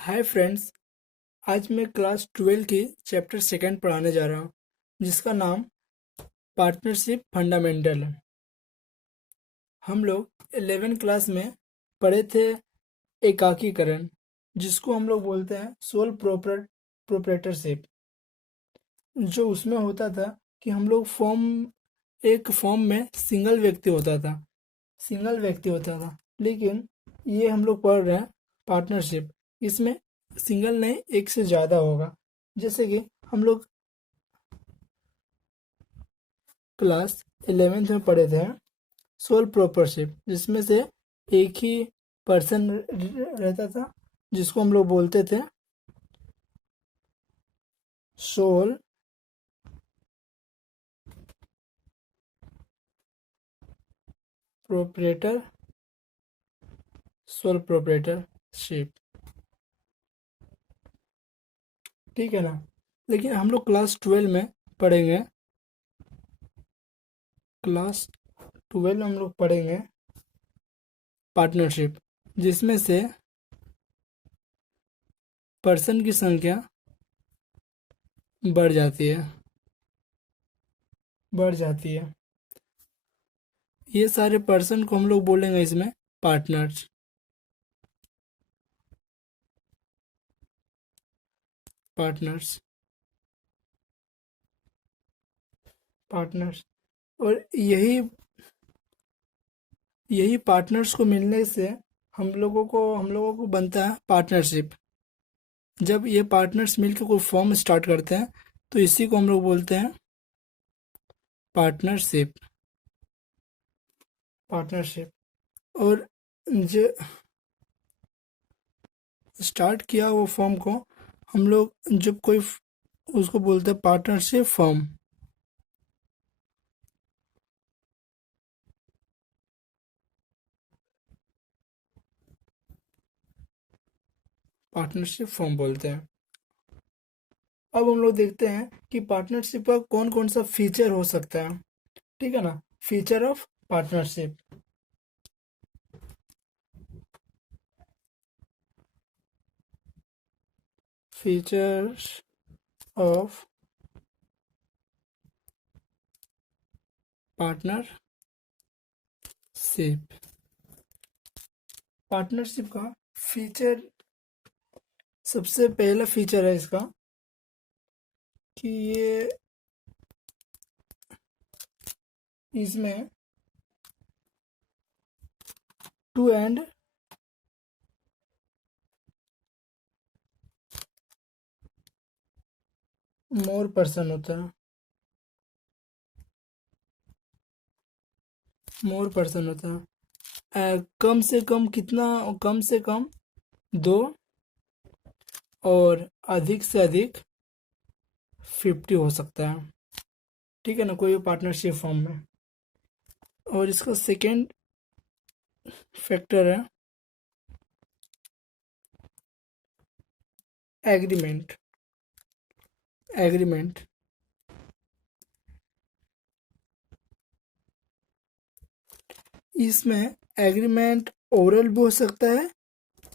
Hi friends. आज मैं class 12 की चैप्टर सेकंड पढ़ाने जा रहा हूँ जिसका नाम पार्टनरशिप फंडामेंटल है। हम लोग 11 क्लास में पढ़े थे एकाकीकरण, जिसको हम लोग बोलते हैं सोल प्रोप्राइटरशिप। जो उसमें होता था कि हम लोग एक फॉर्म में सिंगल व्यक्ति होता था, लेकिन ये हम लोग पढ़ रहे हैं पार्टनरशिप। इसमें सिंगल नहीं, एक से ज़्यादा होगा। जैसे कि हम लोग क्लास 11th में पढ़े थे सोल प्रोपरशिप, जिसमें से एक ही पर्सन रहता था, जिसको हम लोग बोलते थे सोल प्रोपरेटर सोल प्रोपरेटरशिप। ठीक है ना। लेकिन हम लोग क्लास 12 में पढ़ेंगे क्लास 12 में हम लोग पढ़ेंगे पार्टनरशिप, जिसमें से पर्सन की संख्या बढ़ जाती है बढ़ जाती है। ये सारे पर्सन को हम लोग बोलेंगे इसमें पार्टनर्स पार्टनर्स पार्टनर्स। और यही यही पार्टनर्स को मिलने से हम लोगों को बनता है पार्टनरशिप। जब ये पार्टनर्स मिलकर कोई फॉर्म स्टार्ट करते हैं तो इसी को हम लोग बोलते हैं पार्टनरशिप पार्टनरशिप। और जो स्टार्ट किया वो फॉर्म को हम लोग जब कोई उसको बोलते हैं पार्टनरशिप फॉर्म। पार्टनरशिप फॉर्म बोलते हैं। अब हम लोग देखते हैं कि पार्टनरशिप का कौन कौन सा फीचर हो सकता है। ठीक है ना। Feature of partnership. Features of partnership. Partnership का फीचर, सबसे पहला फीचर है इसका कि ये इसमें टू एंड मोर पर्सन होता है। कम से कम कितना? कम से कम दो, और अधिक से अधिक 50 हो सकता है। ठीक है ना, कोई भी पार्टनरशिप फॉर्म में। और इसका सेकेंड फैक्टर है एग्रीमेंट। एग्रीमेंट इसमें एग्रीमेंट ओरल भी हो सकता है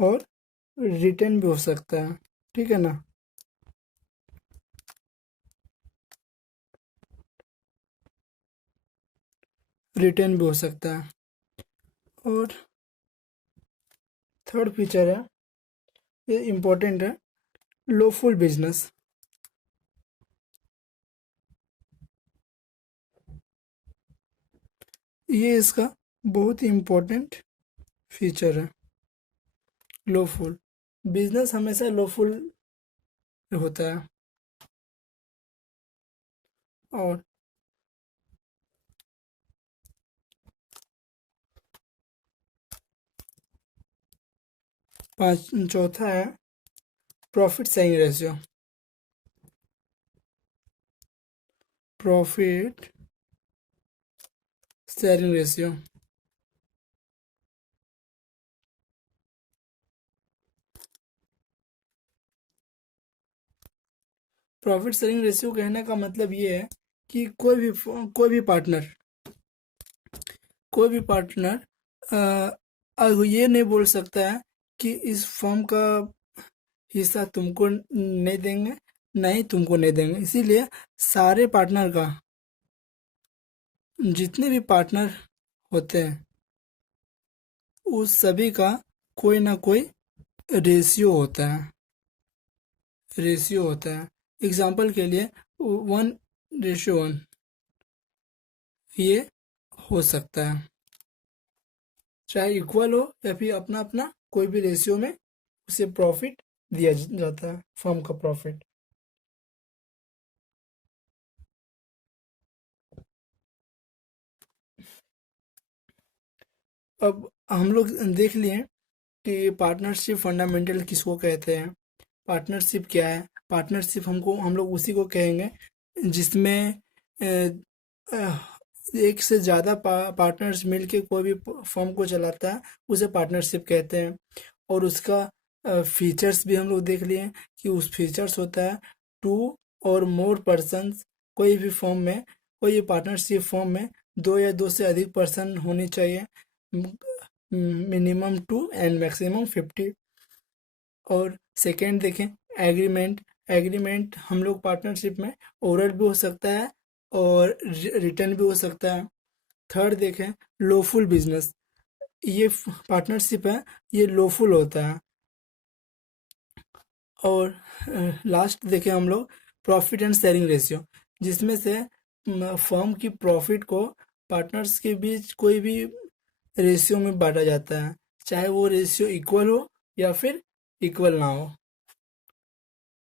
और रिटर्न भी हो सकता है। ठीक है ना। रिटर्न भी हो सकता है। और थर्ड फीचर है, ये इम्पोर्टेंट है, लॉफुल बिजनेस। ये इसका बहुत ही इम्पोर्टेंट फीचर है। लॉफुल बिजनेस हमेशा लॉफुल होता है। और चौथा है profit sharing ratio. Profit sharing ratio profit sharing ratio कहने का मतलब ये है कि कोई भी पार्टनर ये नहीं बोल सकता है कि इस फर्म का हिस्सा तुमको नहीं देंगे, नहीं तुमको नहीं देंगे। इसीलिए सारे पार्टनर का, जितने भी पार्टनर होते हैं उस सभी का कोई ना कोई रेशियो होता है, रेशियो होता है। एग्जाम्पल के लिए 1:1 ये हो सकता है, चाहे इक्वल हो या फिर अपना अपना कोई भी रेशियो में उसे प्रॉफिट दिया जाता है, फर्म का प्रॉफिट। अब हम लोग देख लिए कि पार्टनरशिप फंडामेंटल किसको कहते हैं, पार्टनरशिप क्या है। पार्टनरशिप हम लोग उसी को कहेंगे जिसमें अ, एक से ज़्यादा पार्टनर्स मिलके कोई भी फर्म को चलाता है, उसे पार्टनरशिप कहते हैं। और उसका फीचर्स भी हम लोग देख लिए कि उस फीचर्स होता है टू और मोर पर्सन्स। कोई भी फर्म में, कोई पार्टनरशिप फर्म में दो या दो से अधिक पर्सन होनी चाहिए, मिनिमम 2 एंड मैक्सिमम 50। और सेकेंड देखें, एग्रीमेंट। एग्रीमेंट हम लोग पार्टनरशिप में ओरल भी हो सकता है और रिटर्न भी हो सकता है। थर्ड देखें, लॉफुल बिजनेस। ये पार्टनरशिप है, ये लॉफुल होता है। और लास्ट देखें हम लोग, प्रॉफिट एंड शेयरिंग रेशियो, जिसमें से फर्म की प्रॉफिट को पार्टनर्स के बीच कोई भी रेशियो में बांटा जाता है, चाहे वो रेशियो इक्वल हो या फिर इक्वल ना हो।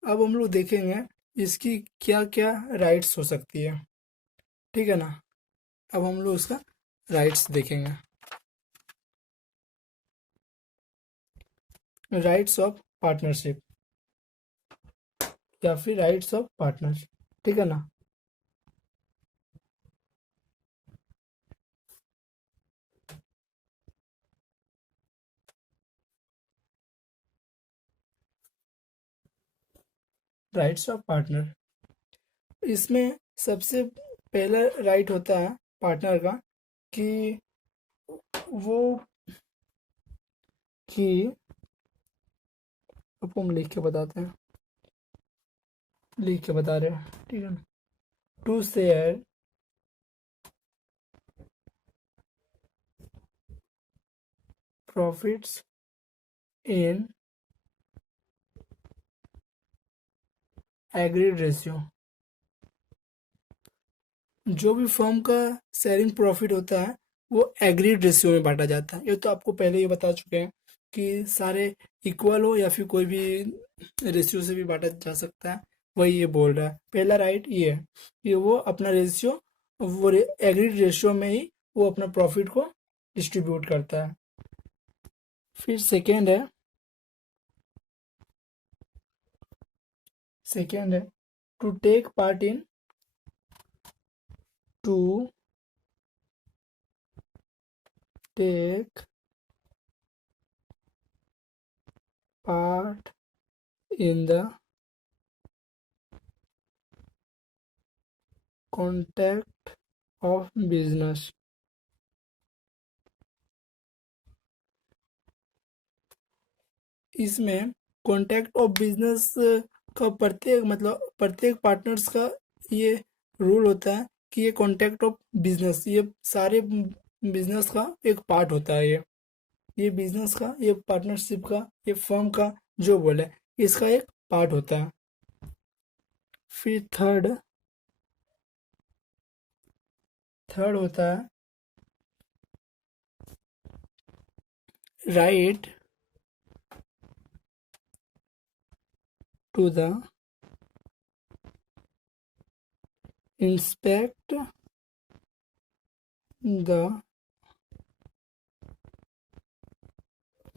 अब हम लोग देखेंगे इसकी क्या क्या राइट्स हो सकती है, ठीक है ना। अब हम लोग उसका राइट्स देखेंगे। राइट्स ऑफ पार्टनरशिप या फिर राइट्स ऑफ पार्टनरशिप, ठीक है ना। राइट्स ऑफ पार्टनर, इसमें सबसे पहला राइट होता है पार्टनर का कि वो, कि आपको हम लिख के बताते हैं, लिख के बता रहे हैं, ठीक है ना। To share profits in agreed ratio. जो भी फर्म का शेयरिंग प्रॉफिट होता है वो एग्रीड रेशियो में बांटा जाता है। ये तो आपको पहले ही बता चुके हैं कि सारे इक्वल हो या फिर कोई भी रेशियो से भी बांटा जा सकता है। वही ये बोल रहा है, पहला राइट ये है कि वो अपना रेशियो, वो एग्रीड रेशियो में ही वो अपना प्रॉफिट को डिस्ट्रीब्यूट करता है। फिर सेकेंड है, सेकेंड है to take part in, to take part in the contact of business। इसमें कॉन्टैक्ट ऑफ बिजनेस का प्रत्येक, मतलब प्रत्येक पार्टनर्स का ये रूल होता है कि ये कॉन्टैक्ट ऑफ बिजनेस, ये सारे बिजनेस का एक पार्ट होता है। ये बिजनेस का, ये पार्टनरशिप का, ये फर्म का जो बोले इसका एक पार्ट होता है। फिर थर्ड, थर्ड होता है right to the inspect the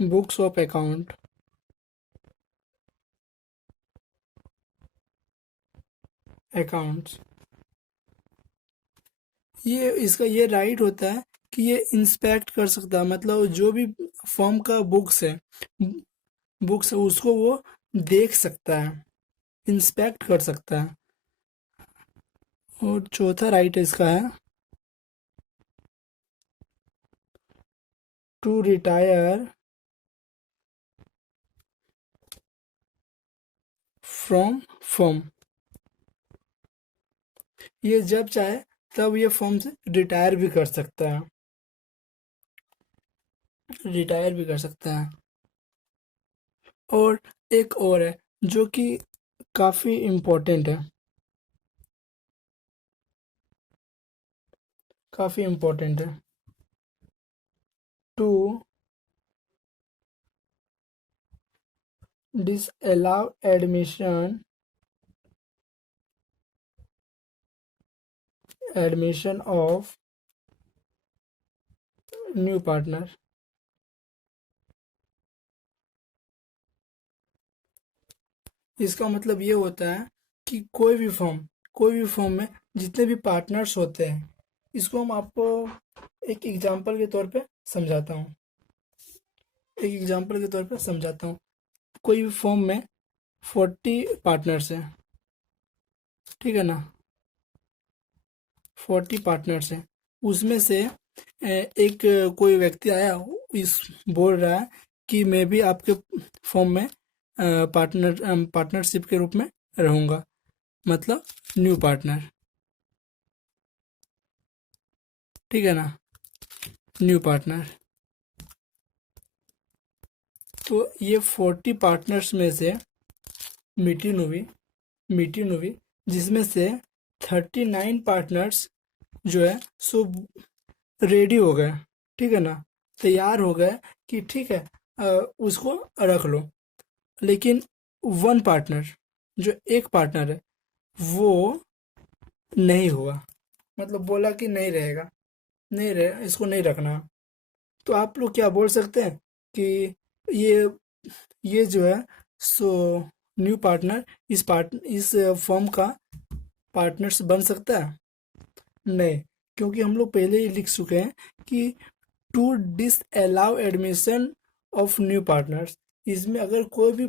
books of account, accounts. ये इसका ये राइट होता है कि ये इंस्पेक्ट कर सकता है, मतलब जो भी फर्म का बुक्स है, बुक्स है उसको वो देख सकता है, इंस्पेक्ट कर सकता है। और चौथा राइट इसका है टू रिटायर फ्रॉम फर्म, ये जब चाहे तब ये फर्म से रिटायर भी कर सकता है, रिटायर भी कर सकता है। और एक और है जो कि काफ़ी इम्पोर्टेंट है, काफ़ी इम्पोर्टेंट है। To disallow admission of new partner. इसका मतलब ये होता है कि कोई भी फॉर्म में जितने भी पार्टनर्स होते हैं, इसको हम आपको एक एग्जांपल के तौर पे समझाता हूँ, एक एग्जांपल के तौर पे समझाता हूँ। कोई भी फॉर्म में 40 पार्टनर्स हैं, ठीक है ना, 40 पार्टनर्स हैं। उसमें से एक कोई व्यक्ति आया, इस बोल रहा है कि मैं भी आपके फॉर्म में पार्टनरशिप के रूप में रहूँगा, मतलब न्यू पार्टनर, ठीक है ना, न्यू पार्टनर। तो ये 40 पार्टनर्स में से मीटिंग हुई जिसमें से 39 पार्टनर्स जो है सो रेडी हो गए, ठीक है ना, तैयार हो गए कि ठीक है उसको रख लो। लेकिन वन पार्टनर, जो एक पार्टनर है, वो नहीं हुआ, मतलब बोला कि नहीं रहेगा, नहीं रहे, इसको नहीं रखना। तो आप लोग क्या बोल सकते हैं कि ये ये जो है सो न्यू पार्टनर इस फर्म का पार्टनर्स बन सकता है? नहीं, क्योंकि हम लोग पहले ही लिख चुके हैं कि to disallow admission of new partners. इसमें अगर कोई भी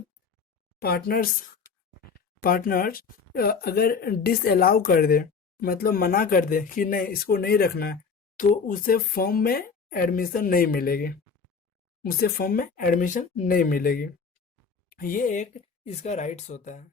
पार्टनर्स पार्टनर्स अगर डिस अलाउ कर दे, मतलब मना कर दे कि नहीं इसको नहीं रखना है, तो उसे फॉर्म में एडमिशन नहीं मिलेगी, उसे फॉर्म में एडमिशन नहीं मिलेगी। ये एक इसका राइट्स होता है।